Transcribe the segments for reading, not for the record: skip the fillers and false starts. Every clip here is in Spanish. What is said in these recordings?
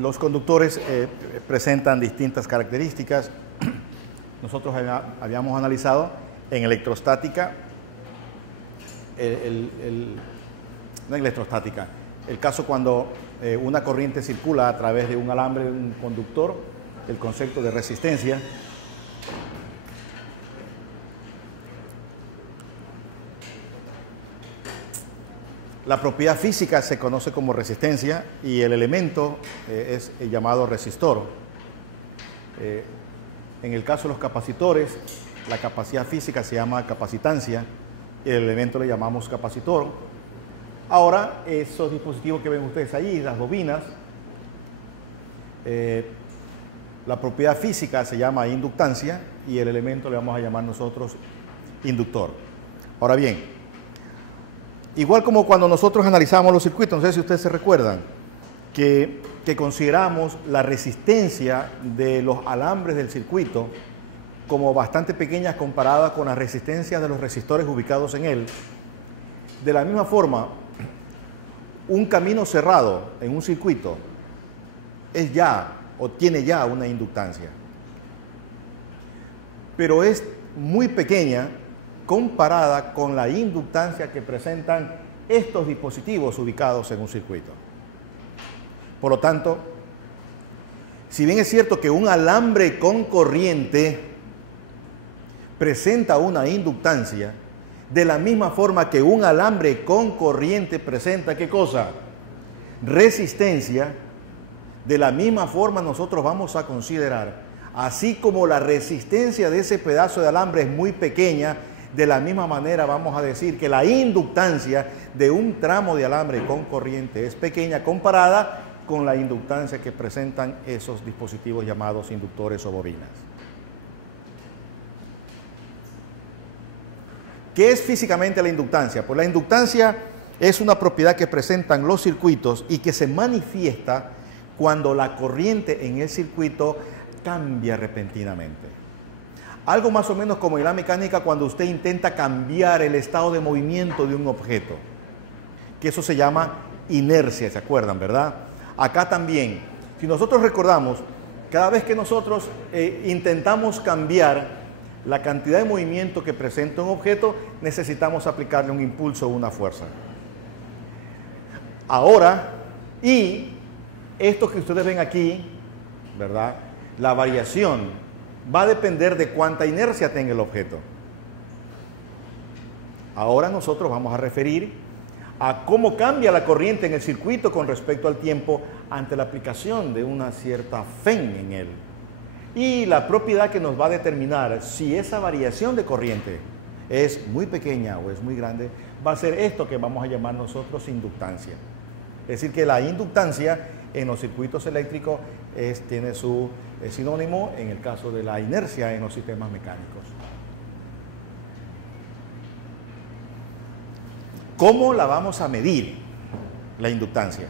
los conductores presentan distintas características. Nosotros habíamos analizado en electrostática, no en electrostática, el caso cuando una corriente circula a través de un alambre de un conductor, el concepto de resistencia. La propiedad física se conoce como resistencia y el elemento es llamado resistor. En el caso de los capacitores, la capacidad física se llama capacitancia y el elemento le llamamos capacitor. Ahora, esos dispositivos que ven ustedes ahí, las bobinas, la propiedad física se llama inductancia y el elemento le vamos a llamar nosotros inductor. Ahora bien, igual como cuando nosotros analizamos los circuitos, no sé si ustedes se recuerdan, que consideramos la resistencia de los alambres del circuito como bastante pequeñas comparadas con las resistencias de los resistores ubicados en él. De la misma forma, un camino cerrado en un circuito es ya o tiene ya una inductancia, pero es muy pequeña comparada con la inductancia que presentan estos dispositivos ubicados en un circuito. Por lo tanto, si bien es cierto que un alambre con corriente presenta una inductancia, de la misma forma que un alambre con corriente presenta, ¿qué cosa? Resistencia. De la misma forma nosotros vamos a considerar, así como la resistencia de ese pedazo de alambre es muy pequeña, de la misma manera vamos a decir que la inductancia de un tramo de alambre con corriente es pequeña comparada con la inductancia que presentan esos dispositivos llamados inductores o bobinas. ¿Qué es físicamente la inductancia? Pues la inductancia es una propiedad que presentan los circuitos y que se manifiesta cuando la corriente en el circuito cambia repentinamente. Algo más o menos como en la mecánica cuando usted intenta cambiar el estado de movimiento de un objeto, que eso se llama inercia, ¿se acuerdan, verdad? Acá también, si nosotros recordamos, cada vez que nosotros intentamos cambiar la cantidad de movimiento que presenta un objeto, necesitamos aplicarle un impulso o una fuerza. Ahora, y esto que ustedes ven aquí, ¿verdad? La variación va a depender de cuánta inercia tenga el objeto. Ahora nosotros vamos a referir a cómo cambia la corriente en el circuito con respecto al tiempo ante la aplicación de una cierta FEN en él. Y la propiedad que nos va a determinar si esa variación de corriente es muy pequeña o es muy grande, va a ser esto que vamos a llamar nosotros inductancia. Es decir, que la inductancia en los circuitos eléctricos tiene su sinónimo en el caso de la inercia en los sistemas mecánicos. ¿Cómo la vamos a medir, la inductancia?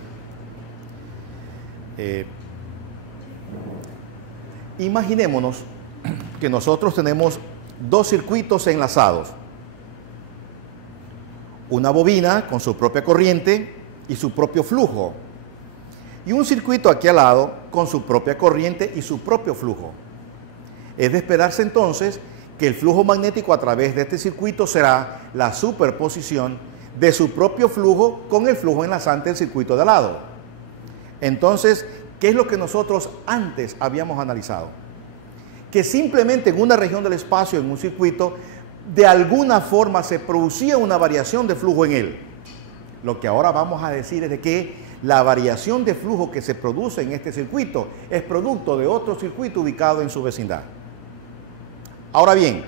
Imaginémonos que nosotros tenemos dos circuitos enlazados. Una bobina con su propia corriente y su propio flujo. Y un circuito aquí al lado con su propia corriente y su propio flujo. Es de esperarse entonces que el flujo magnético a través de este circuito será la superposición de su propio flujo con el flujo enlazante del circuito de al lado. Entonces, ¿qué es lo que nosotros antes habíamos analizado? Que simplemente en una región del espacio, en un circuito, de alguna forma se producía una variación de flujo en él. Lo que ahora vamos a decir es de que la variación de flujo que se produce en este circuito es producto de otro circuito ubicado en su vecindad. Ahora bien,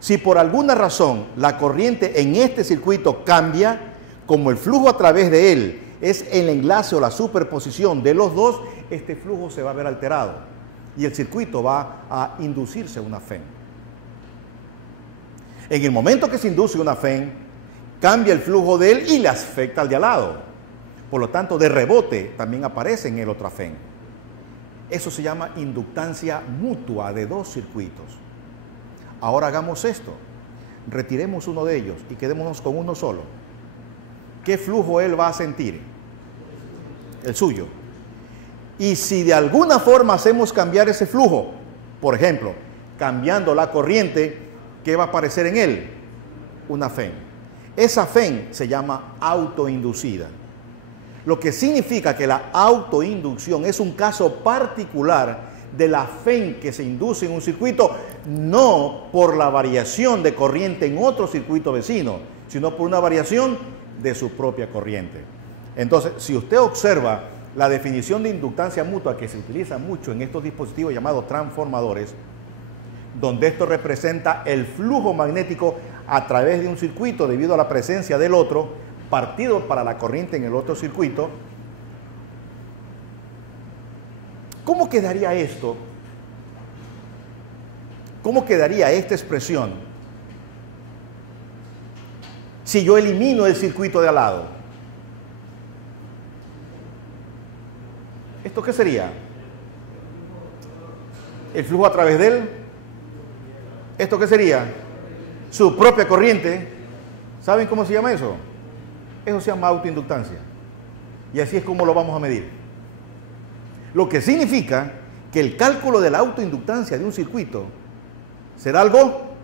si por alguna razón la corriente en este circuito cambia, como el flujo a través de él es el enlace o la superposición de los dos, este flujo se va a ver alterado y el circuito va a inducirse una FEN. En el momento que se induce una FEN, cambia el flujo de él y le afecta al de al lado. Por lo tanto, de rebote también aparece en él otra FEN. Eso se llama inductancia mutua de dos circuitos. Ahora hagamos esto. Retiremos uno de ellos y quedémonos con uno solo. ¿Qué flujo él va a sentir? El suyo. Y si de alguna forma hacemos cambiar ese flujo, por ejemplo, cambiando la corriente, ¿qué va a aparecer en él? Una FEN. Esa FEN se llama autoinducida. Lo que significa que la autoinducción es un caso particular de la FEN que se induce en un circuito, no por la variación de corriente en otro circuito vecino, sino por una variación de su propia corriente. Entonces, si usted observa la definición de inductancia mutua que se utiliza mucho en estos dispositivos llamados transformadores, donde esto representa el flujo magnético a través de un circuito debido a la presencia del otro, partido para la corriente en el otro circuito, ¿cómo quedaría esto? ¿Cómo quedaría esta expresión si yo elimino el circuito de al lado? ¿Esto qué sería? ¿El flujo a través de él? ¿Esto qué sería? Su propia corriente. ¿Saben cómo se llama eso? Eso se llama autoinductancia. Y así es como lo vamos a medir. Lo que significa que el cálculo de la autoinductancia de un circuito será algo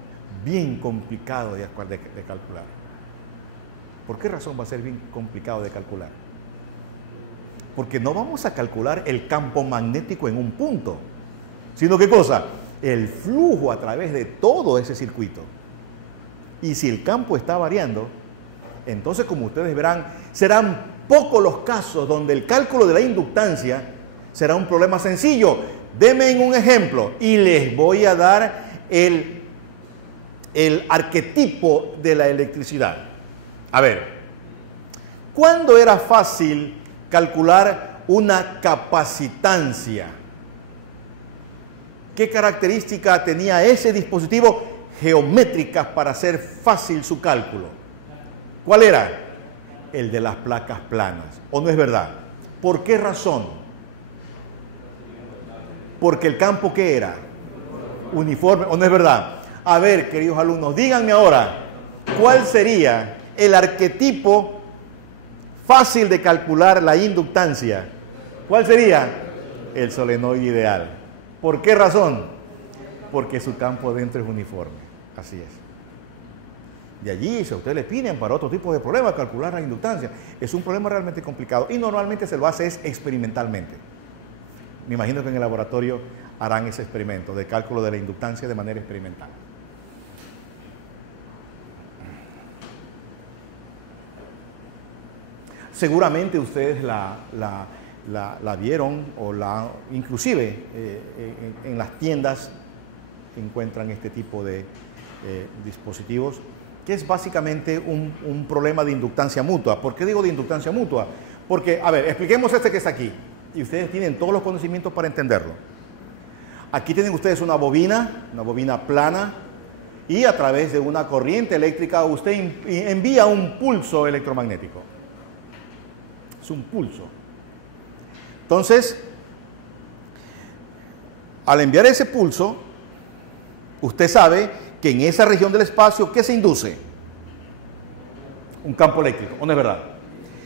bien complicado de calcular. ¿Por qué razón va a ser bien complicado de calcular? Porque no vamos a calcular el campo magnético en un punto, sino ¿qué cosa? El flujo a través de todo ese circuito. Y si el campo está variando, entonces, como ustedes verán, serán pocos los casos donde el cálculo de la inductancia será un problema sencillo. Denme un ejemplo y les voy a dar el arquetipo de la electricidad. A ver, ¿cuándo era fácil calcular una capacitancia? ¿Qué característica tenía ese dispositivo geométricas para hacer fácil su cálculo? ¿Cuál era? El de las placas planas. ¿O no es verdad? ¿Por qué razón? Porque el campo, ¿qué era? Uniforme. ¿O no es verdad? A ver, queridos alumnos, díganme ahora, ¿cuál sería el arquetipo fácil de calcular la inductancia? ¿Cuál sería? El solenoide ideal. ¿Por qué razón? Porque su campo dentro es uniforme. Así es. De allí, si a ustedes le piden para otro tipo de problemas calcular la inductancia, es un problema realmente complicado y normalmente se lo hace experimentalmente. Me imagino que en el laboratorio harán ese experimento de cálculo de la inductancia de manera experimental. Seguramente ustedes la vieron o inclusive en las tiendas encuentran este tipo de dispositivos, que es básicamente un problema de inductancia mutua. ¿Por qué digo de inductancia mutua? Porque, a ver, expliquemos este que está aquí, y ustedes tienen todos los conocimientos para entenderlo. Aquí tienen ustedes una bobina plana, y a través de una corriente eléctrica usted envía un pulso electromagnético. Es un pulso. Entonces, al enviar ese pulso, usted sabe que en esa región del espacio, ¿qué se induce? Un campo eléctrico, ¿o no es verdad?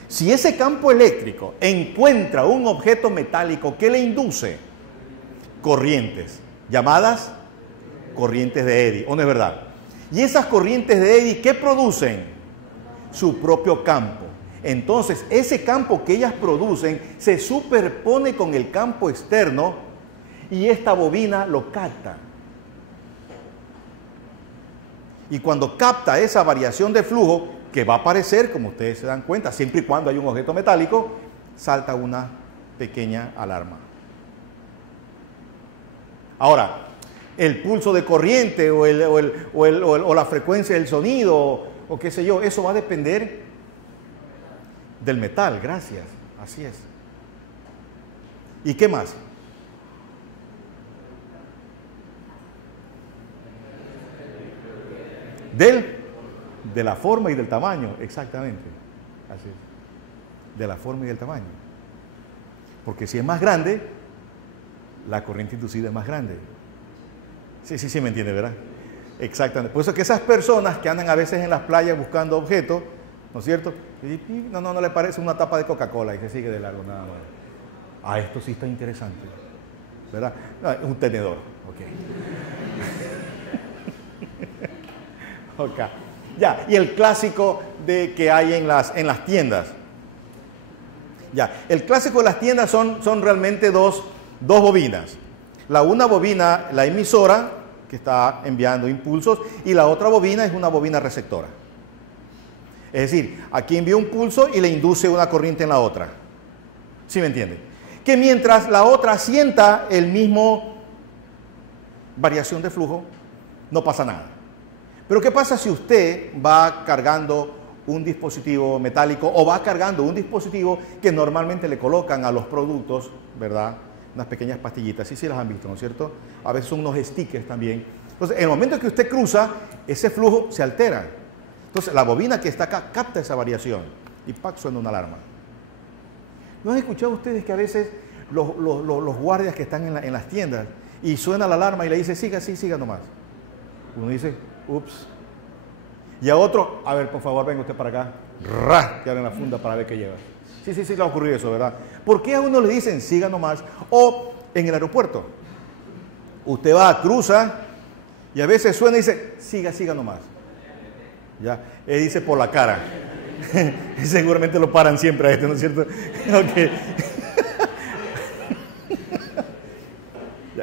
Si ese campo eléctrico encuentra un objeto metálico, ¿qué le induce? Corrientes, llamadas corrientes de Eddy, ¿o no es verdad? Y esas corrientes de Eddy, ¿qué producen? Su propio campo. Entonces, ese campo que ellas producen se superpone con el campo externo y esta bobina lo capta. Y cuando capta esa variación de flujo, que va a aparecer, como ustedes se dan cuenta, siempre y cuando hay un objeto metálico, salta una pequeña alarma. Ahora, el pulso de corriente o la frecuencia del sonido o qué sé yo, eso va a depender del metal, gracias, así es. ¿Y qué más? De la forma y del tamaño, exactamente. Así es. De la forma y del tamaño. Porque si es más grande, la corriente inducida es más grande. Sí, me entiende, ¿verdad? Exactamente. Por eso es que esas personas que andan a veces en las playas buscando objetos, ¿no es cierto? No le parece una tapa de Coca-Cola y se sigue de largo, nada más. Ah, esto sí está interesante, ¿verdad? No, es un tenedor, ok. Ok. Ya, y el clásico de que hay en las tiendas. Ya, el clásico de las tiendas son realmente dos bobinas. Una bobina, la emisora, que está enviando impulsos, y la otra bobina es una bobina receptora. Es decir, aquí envía un pulso y le induce una corriente en la otra. ¿Sí me entienden? Que mientras la otra sienta el mismo variación de flujo, no pasa nada. Pero ¿qué pasa si usted va cargando un dispositivo metálico o va cargando un dispositivo que normalmente le colocan a los productos, ¿verdad? Unas pequeñas pastillitas, sí las han visto, ¿no es cierto? A veces son unos stickers también. Entonces, en el momento que usted cruza, ese flujo se altera. Entonces, la bobina que está acá capta esa variación y ¡pac! Suena una alarma. ¿No han escuchado ustedes que a veces los guardias que están en las tiendas y suena la alarma y le dice, siga, sí, siga nomás? Uno dice, ups. Y a otro, a ver, por favor, venga usted para acá. ¡Ra! Que abren la funda para ver qué lleva. Sí, le ha ocurrido eso, ¿verdad? ¿Por qué a uno le dicen, siga nomás? O en el aeropuerto, usted va, cruza y a veces suena y dice, siga nomás. Ya, él dice por la cara. Seguramente lo paran siempre a este, ¿no es cierto? Okay.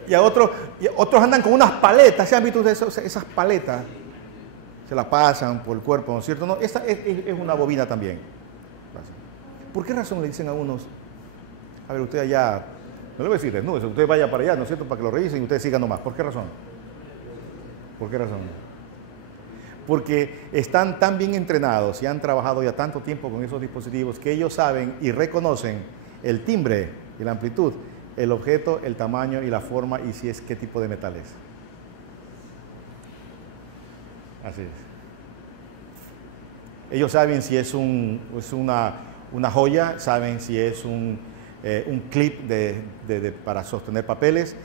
Y otros andan con unas paletas. ¿Se han visto ustedes esas paletas? Se las pasan por el cuerpo, ¿no es cierto? No, esta es una bobina también. ¿Por qué razón le dicen a unos, a ver, usted allá, no le voy a decir desnudo, usted vaya para allá, ¿no es cierto? Para que lo revisen y usted siga nomás. ¿Por qué razón? ¿Por qué razón? Porque están tan bien entrenados y han trabajado ya tanto tiempo con esos dispositivos que ellos saben y reconocen el timbre y la amplitud, el objeto, el tamaño y la forma y si es qué tipo de metal es. Así es. Ellos saben si es una joya, saben si es un clip para sostener papeles,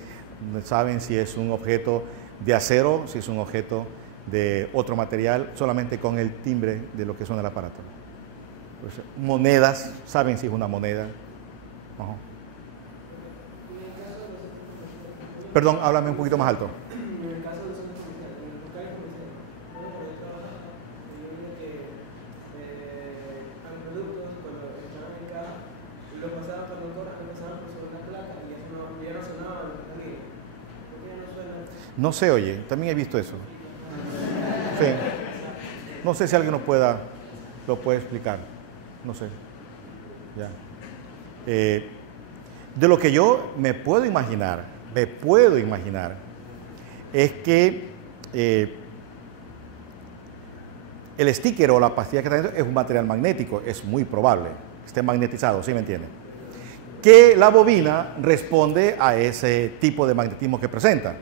saben si es un objeto de acero, si es un objeto de otro material, solamente con el timbre de lo que son el aparato. Pues, monedas, saben si es una moneda. Uh-huh. Perdón, háblame un poquito más alto. En el caso de los locales comerciales, no me trabajar, yo vi que a los productos, cuando estaban en caja, los pasaban por los coras, los pasaban por sobre una placa y ya no sonaban los carriles. ¿Por qué ya no suenan? No se oye, también he visto eso. Sí. No sé si alguien lo puede explicar. No sé. Ya. De lo que yo me puedo imaginar, es que el sticker o la pastilla que está dentro es un material magnético, es muy probable, esté magnetizado, ¿sí me entienden? Que la bobina responde a ese tipo de magnetismo que presenta.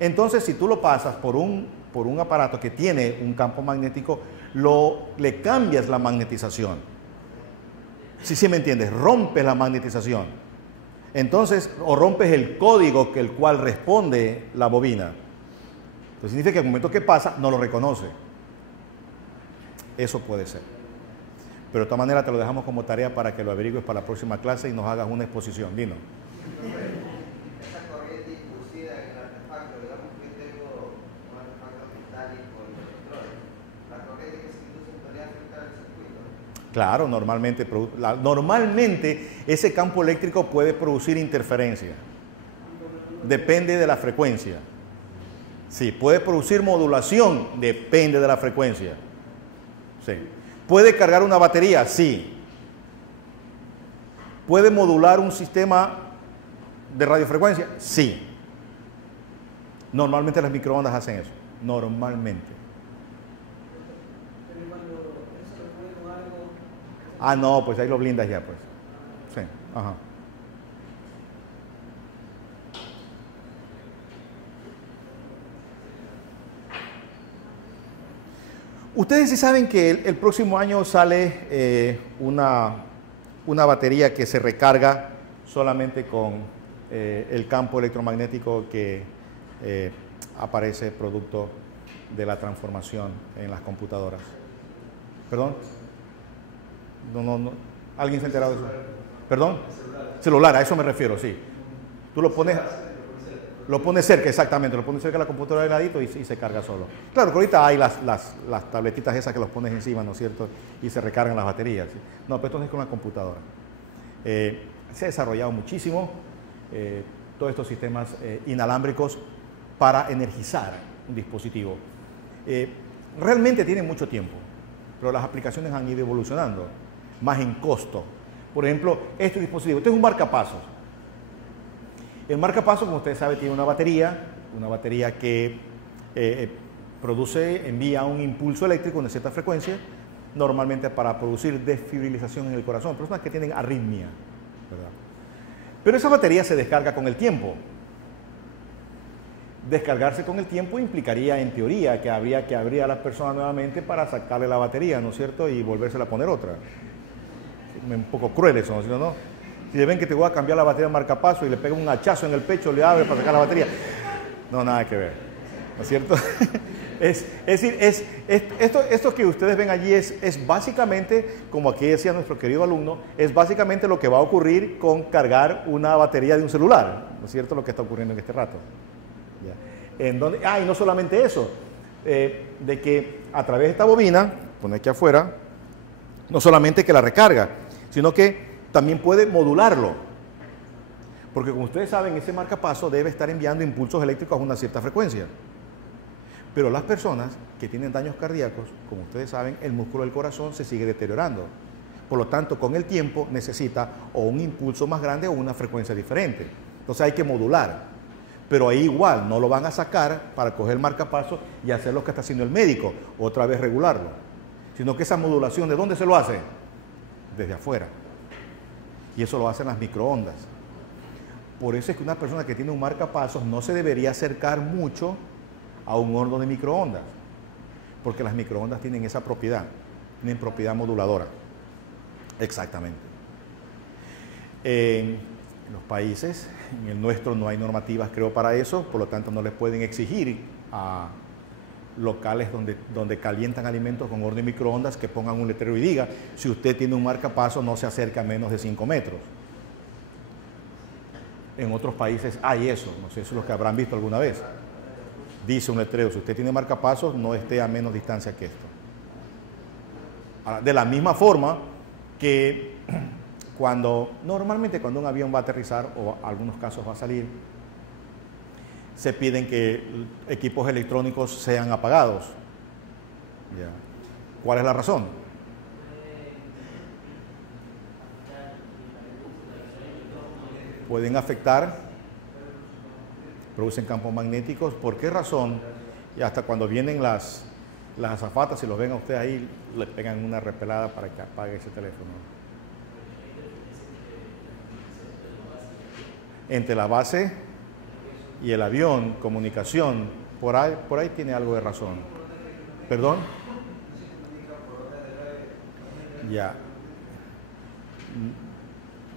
Entonces, si tú lo pasas por un aparato que tiene un campo magnético, le cambias la magnetización. Sí me entiendes, rompes la magnetización. Entonces, o rompes el código el cual responde la bobina. Entonces significa que en el momento que pasa, no lo reconoce. Eso puede ser. Pero de todas maneras te lo dejamos como tarea para que lo averigües para la próxima clase y nos hagas una exposición. Dino. Esa corriente inducida en el artefacto, digamos que tengo un artefacto metálico y electrónico, la corriente que se induce podría afectar el circuito. Claro, normalmente ese campo eléctrico puede producir interferencia. Depende de la frecuencia. Sí, puede producir modulación, depende de la frecuencia. Sí. ¿Puede cargar una batería? Sí. ¿Puede modular un sistema de radiofrecuencia? Sí. Normalmente las microondas hacen eso. Normalmente. Pero cuando eso se refiere con algo... Ah, no, pues ahí lo blindas ya, pues. Sí, ajá. Ustedes sí saben que el próximo año sale una batería que se recarga solamente con el campo electromagnético que aparece producto de la transformación en las computadoras. ¿Perdón? No. ¿Alguien se ha enterado de eso? ¿Perdón? Celular, a eso me refiero, sí. Tú lo pones cerca, exactamente, lo pones cerca de la computadora de ladito y se carga solo. Claro que ahorita hay las tabletitas esas que los pones encima, ¿no es cierto? Y se recargan las baterías. ¿Sí? No, pero esto no es con una computadora. Se ha desarrollado muchísimo todos estos sistemas inalámbricos para energizar un dispositivo. Realmente tienen mucho tiempo, pero las aplicaciones han ido evolucionando, más en costo. Por ejemplo, este dispositivo, este es un marcapasos. El marcapasos, como ustedes saben, tiene una batería que envía un impulso eléctrico de cierta frecuencia, normalmente para producir desfibrilización en el corazón, personas que tienen arritmia, ¿verdad? Pero esa batería se descarga con el tiempo. Descargarse con el tiempo implicaría, en teoría, que habría que abrir a las personas nuevamente para sacarle la batería, ¿no es cierto? Y volvérsela a poner otra. Es un poco cruel eso, ¿no? Si le ven que te voy a cambiar la batería del marcapaso y le pega un hachazo en el pecho, le abre para sacar la batería. No, nada que ver, ¿no es cierto? Es decir, esto que ustedes ven allí es básicamente, como aquí decía nuestro querido alumno, es básicamente lo que va a ocurrir con cargar una batería de un celular, ¿no es cierto? Lo que está ocurriendo en este rato. ¿Ya? Y no solamente eso, de que a través de esta bobina, pone aquí afuera, no solamente que la recarga, sino que también puede modularlo. Porque como ustedes saben, ese marcapaso debe estar enviando impulsos eléctricos a una cierta frecuencia. Pero las personas que tienen daños cardíacos, como ustedes saben, el músculo del corazón se sigue deteriorando. Por lo tanto, con el tiempo necesita o un impulso más grande o una frecuencia diferente. Entonces hay que modular. Pero ahí igual no lo van a sacar para coger el marcapaso y hacer lo que está haciendo el médico, otra vez regularlo. Sino que esa modulación, ¿de dónde se lo hace? Desde afuera. Y eso lo hacen las microondas. Por eso es que una persona que tiene un marcapasos no se debería acercar mucho a un horno de microondas, porque las microondas tienen esa propiedad, tienen propiedad moduladora. Exactamente. En los países, en el nuestro no hay normativas, creo, para eso, por lo tanto no les pueden exigir a locales donde calientan alimentos con horno de microondas que pongan un letrero y diga, si usted tiene un marcapasos no se acerca a menos de 5 metros. En otros países hay eso, no sé si es lo que habrán visto alguna vez. Dice un letrero, si usted tiene marcapasos, no esté a menos distancia que esto. Ahora, de la misma forma que normalmente cuando un avión va a aterrizar, o en algunos casos va a salir, se piden que equipos electrónicos sean apagados. ¿Ya? ¿Cuál es la razón? Pueden afectar, producen campos magnéticos. ¿Por qué razón? Y hasta cuando vienen las azafatas, si los ven a ustedes ahí, le pegan una repelada para que apague ese teléfono. Entre la base y el avión, comunicación, por ahí tiene algo de razón. ¿Perdón? Ya.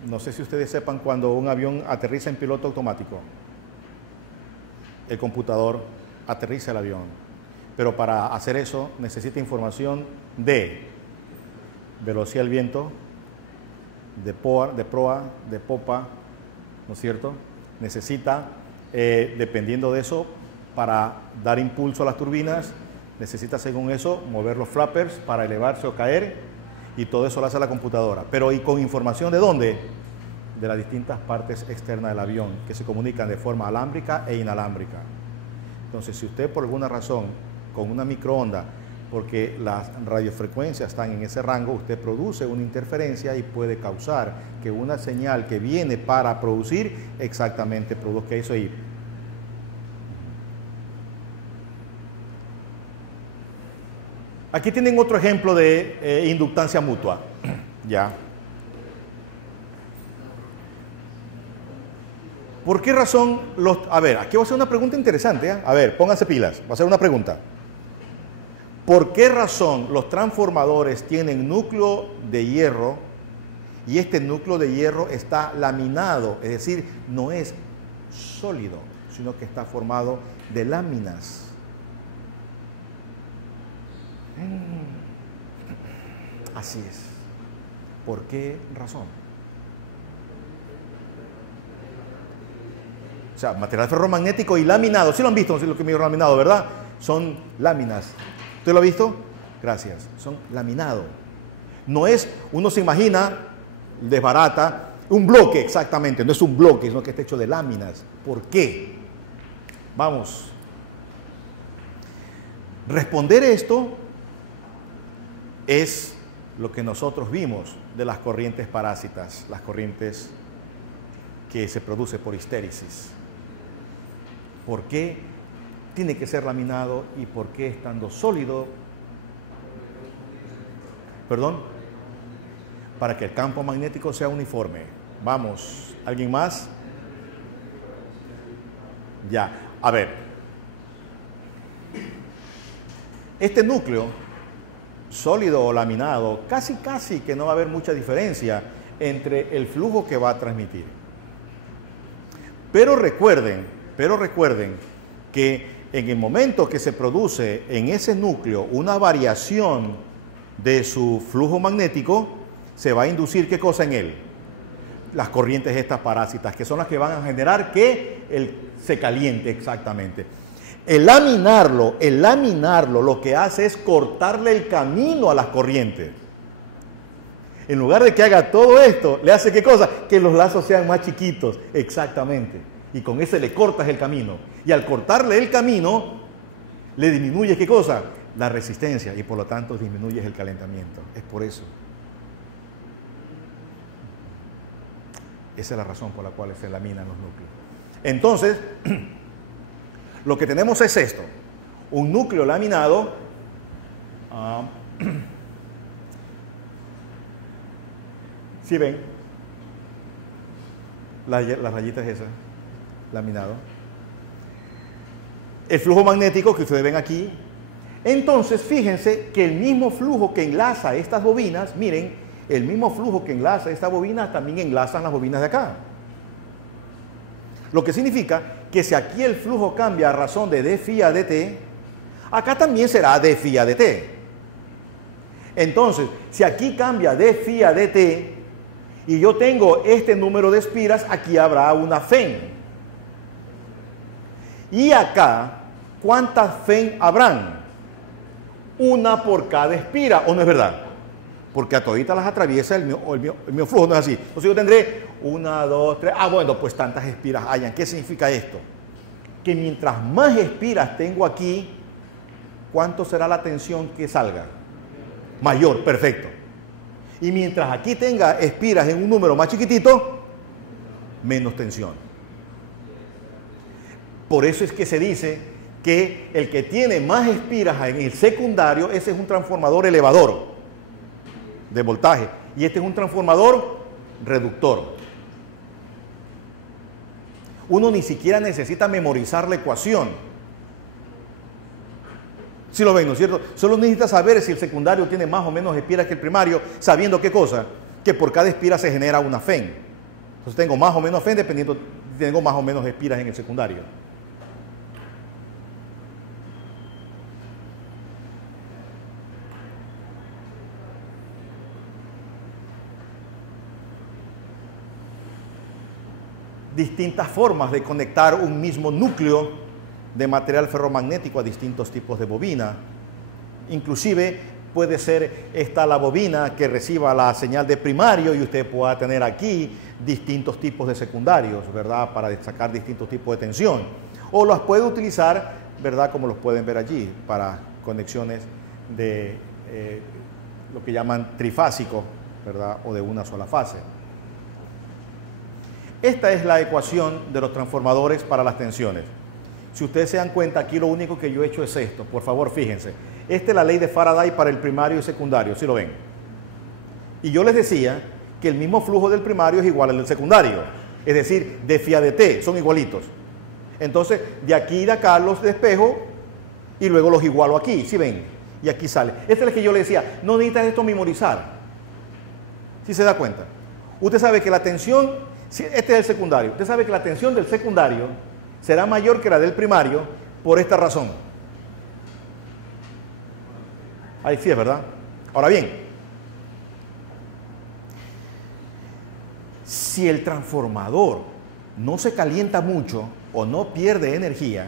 No sé si ustedes sepan cuando un avión aterriza en piloto automático. El computador aterriza el avión. Pero para hacer eso necesita información de velocidad del viento, de proa, de popa, ¿no es cierto? Necesita, dependiendo de eso, para dar impulso a las turbinas, necesita según eso mover los flappers para elevarse o caer, y todo eso lo hace la computadora. Pero ¿y con información de dónde? De las distintas partes externas del avión, que se comunican de forma alámbrica e inalámbrica. Entonces, si usted por alguna razón, con una microonda, porque las radiofrecuencias están en ese rango, usted produce una interferencia y puede causar que una señal que viene para producir exactamente produzca eso ahí. Aquí tienen otro ejemplo de inductancia mutua. Ya. ¿Por qué razón a ver, aquí voy a hacer una pregunta interesante, ¿eh? A ver, pónganse pilas, voy a hacer una pregunta. ¿Por qué razón los transformadores tienen núcleo de hierro y este núcleo de hierro está laminado? Es decir, no es sólido, sino que está formado de láminas. Así es. ¿Por qué razón? O sea, material ferromagnético y laminado. ¿Sí lo han visto? ¿Sí lo que me digo laminado, verdad? Son láminas. ¿Usted lo ha visto? Gracias. Son laminados. No es, uno se imagina, desbarata, un bloque exactamente. No es un bloque, sino que está hecho de láminas. ¿Por qué? Vamos. Responder esto es lo que nosotros vimos de las corrientes parásitas, las corrientes que se produce por histéresis. ¿Por qué tiene que ser laminado y por qué estando sólido? ¿Perdón? Para que el campo magnético sea uniforme. Vamos, ¿alguien más? Ya, a ver. Este núcleo, sólido o laminado, casi que no va a haber mucha diferencia entre el flujo que va a transmitir. Pero recuerden que en el momento que se produce en ese núcleo una variación de su flujo magnético, se va a inducir ¿qué cosa en él? Las corrientes estas parásitas, que son las que van a generar que se caliente exactamente. El laminarlo lo que hace es cortarle el camino a las corrientes. En lugar de que haga todo esto, le hace ¿qué cosa? Que los lazos sean más chiquitos, exactamente. Y con ese le cortas el camino. Y al cortarle el camino, le disminuyes ¿qué cosa? La resistencia y por lo tanto disminuyes el calentamiento. Es por eso. Esa es la razón por la cual se laminan los núcleos. Entonces, lo que tenemos es esto. Un núcleo laminado. ¿Sí ven? Las rayitas esas. Laminado. El flujo magnético que ustedes ven aquí. Entonces, fíjense que el mismo flujo que enlaza estas bobinas, miren, el mismo flujo que enlaza estas bobinas también enlazan las bobinas de acá. Lo que significa que si aquí el flujo cambia a razón de d phi a dt, acá también será d phi a dt. Entonces, si aquí cambia d phi a dt y yo tengo este número de espiras, aquí habrá una FEN. Y acá, ¿cuántas FEN habrán? Una por cada espira, ¿o no es verdad? Porque a toditas las atraviesa el mío flujo, no es así. Entonces yo tendré 1, 2, 3. Bueno, pues tantas espiras hayan. ¿Qué significa esto? Que mientras más espiras tengo aquí, ¿cuánto será la tensión que salga? Mayor, perfecto. Y mientras aquí tenga espiras en un número más chiquitito, menos tensión. Por eso es que se dice que el que tiene más espiras en el secundario, ese es un transformador elevador de voltaje. Y este es un transformador reductor. Uno ni siquiera necesita memorizar la ecuación. ¿Sí lo ven, no es cierto? Solo necesita saber si el secundario tiene más o menos espiras que el primario, sabiendo qué cosa, que por cada espira se genera una FEN. Entonces tengo más o menos FEN dependiendo si tengo más o menos espiras en el secundario. Distintas formas de conectar un mismo núcleo de material ferromagnético a distintos tipos de bobina. Inclusive puede ser esta la bobina que reciba la señal de primario y usted pueda tener aquí distintos tipos de secundarios, ¿verdad? Para sacar distintos tipos de tensión. O las puede utilizar, ¿verdad? Como los pueden ver allí, para conexiones de lo que llaman trifásico, ¿verdad? O de una sola fase. Esta es la ecuación de los transformadores para las tensiones. Si ustedes se dan cuenta, aquí lo único que yo he hecho es esto. Por favor, fíjense. Esta es la ley de Faraday para el primario y secundario, ¿sí lo ven? Y yo les decía que el mismo flujo del primario es igual al del secundario. Es decir, d phi a dt, son igualitos. Entonces, de aquí y de acá los despejo y luego los igualo aquí, ¿sí ven? Y aquí sale. Este es el que yo le decía, no necesitas esto memorizar. ¿Sí se da cuenta? Usted sabe que la tensión... Este es el secundario. Usted sabe que la tensión del secundario será mayor que la del primario por esta razón. Ahí sí es, ¿verdad? Ahora bien, si el transformador no se calienta mucho o no pierde energía,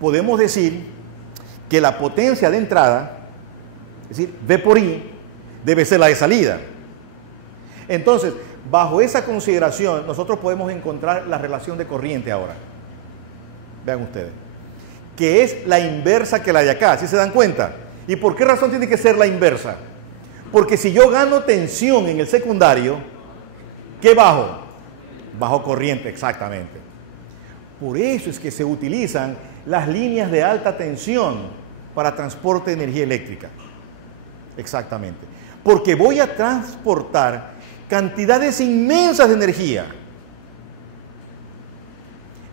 podemos decir que la potencia de entrada, es decir, V por I, debe ser la de salida. Entonces, bajo esa consideración, nosotros podemos encontrar la relación de corriente ahora. Vean ustedes. Que es la inversa que la de acá, ¿sí se dan cuenta? ¿Y por qué razón tiene que ser la inversa? Porque si yo gano tensión en el secundario, ¿qué bajo? Bajo corriente, exactamente. Por eso es que se utilizan las líneas de alta tensión para transporte de energía eléctrica. Exactamente. Porque voy a transportar cantidades inmensas de energía.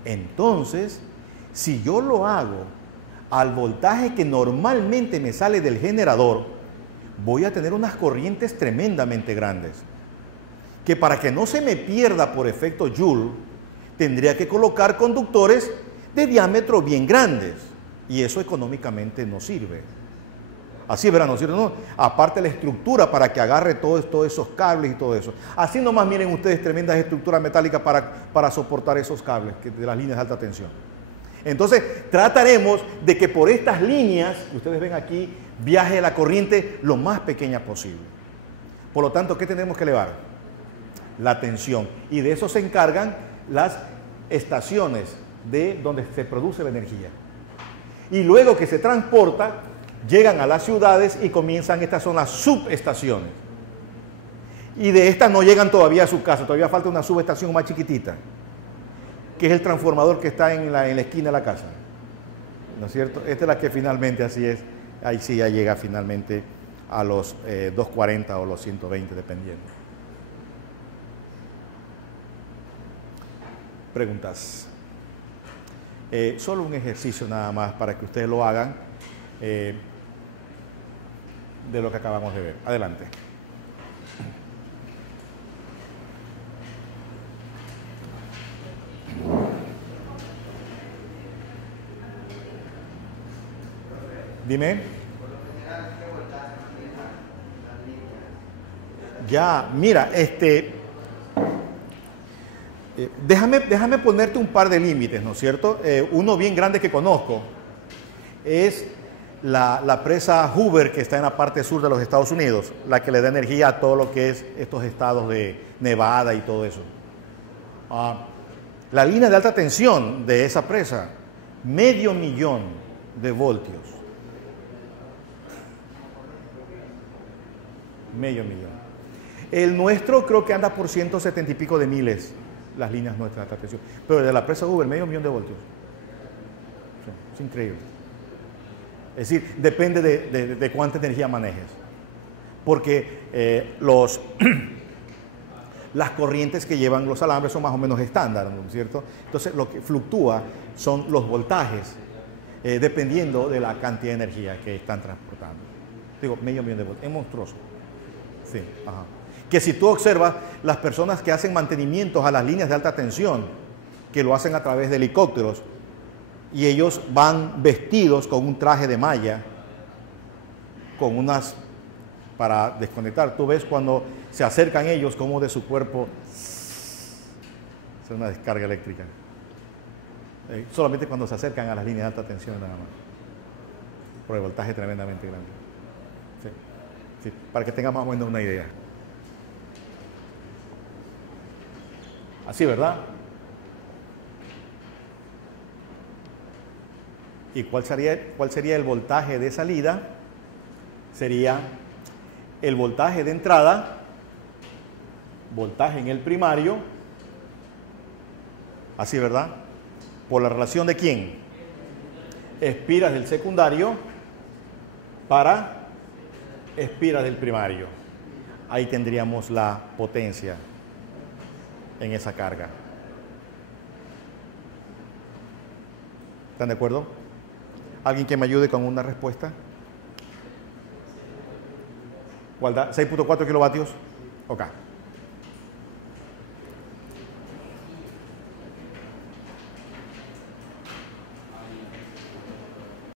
Entonces, si yo lo hago al voltaje que normalmente me sale del generador, voy a tener unas corrientes tremendamente grandes. Que para que no se me pierda por efecto Joule, tendría que colocar conductores de diámetro bien grandes. Y eso económicamente no sirve. Así, ¿verdad? No sirve, no. Aparte la estructura para que agarre todos esos cables y todo eso. Así nomás miren ustedes tremendas estructuras metálicas para soportar esos cables de las líneas de alta tensión. Entonces, trataremos de que por estas líneas que ustedes ven aquí, viaje la corriente lo más pequeña posible. Por lo tanto, ¿qué tenemos que elevar? La tensión. Y de eso se encargan las estaciones de donde se produce la energía. Y luego que se transporta, llegan a las ciudades y comienzan, estas son las subestaciones. Y de estas no llegan todavía a su casa, todavía falta una subestación más chiquitita, que es el transformador que está en la esquina de la casa. ¿No es cierto? Esta es la que finalmente, así es, ahí sí ya llega finalmente a los 240 o los 120, dependiendo. Preguntas. Solo un ejercicio nada más para que ustedes lo hagan de lo que acabamos de ver. Adelante. Dime. Ya, mira, déjame ponerte un par de límites, ¿no es cierto? Uno bien grande que conozco es la presa Hoover, que está en la parte sur de los Estados Unidos, la que le da energía a todo lo que es estos estados de Nevada y todo eso. La línea de alta tensión de esa presa, 500,000 de voltios. 500,000. El nuestro creo que anda por 170 y pico de miles, las líneas nuestras de alta tensión. Pero el de la presa Hoover, 500,000 de voltios. Es increíble. Es decir, depende de cuánta energía manejes. Porque las corrientes que llevan los alambres son más o menos estándar, ¿no es cierto? Entonces, lo que fluctúa son los voltajes, dependiendo de la cantidad de energía que están transportando. Digo, 500,000 de voltios. Es monstruoso. Sí, ajá. Que si tú observas, las personas que hacen mantenimientos a las líneas de alta tensión, que lo hacen a través de helicópteros, y ellos van vestidos con un traje de malla, con unas, para desconectar. Tú ves cuando se acercan ellos, como de su cuerpo es una descarga eléctrica. Solamente cuando se acercan a las líneas de alta tensión nada más. Por el voltaje tremendamente grande. Sí, sí, para que tengan más o menos una idea. Así, ¿verdad? ¿Y cuál sería el voltaje de salida? Sería el voltaje de entrada, voltaje en el primario, así, ¿verdad? Por la relación de ¿quién? Espiras del secundario para espiras del primario. Ahí tendríamos la potencia en esa carga. ¿Están de acuerdo? ¿Alguien que me ayude con una respuesta? ¿Cuál da? ¿6.4 kilovatios? Ok.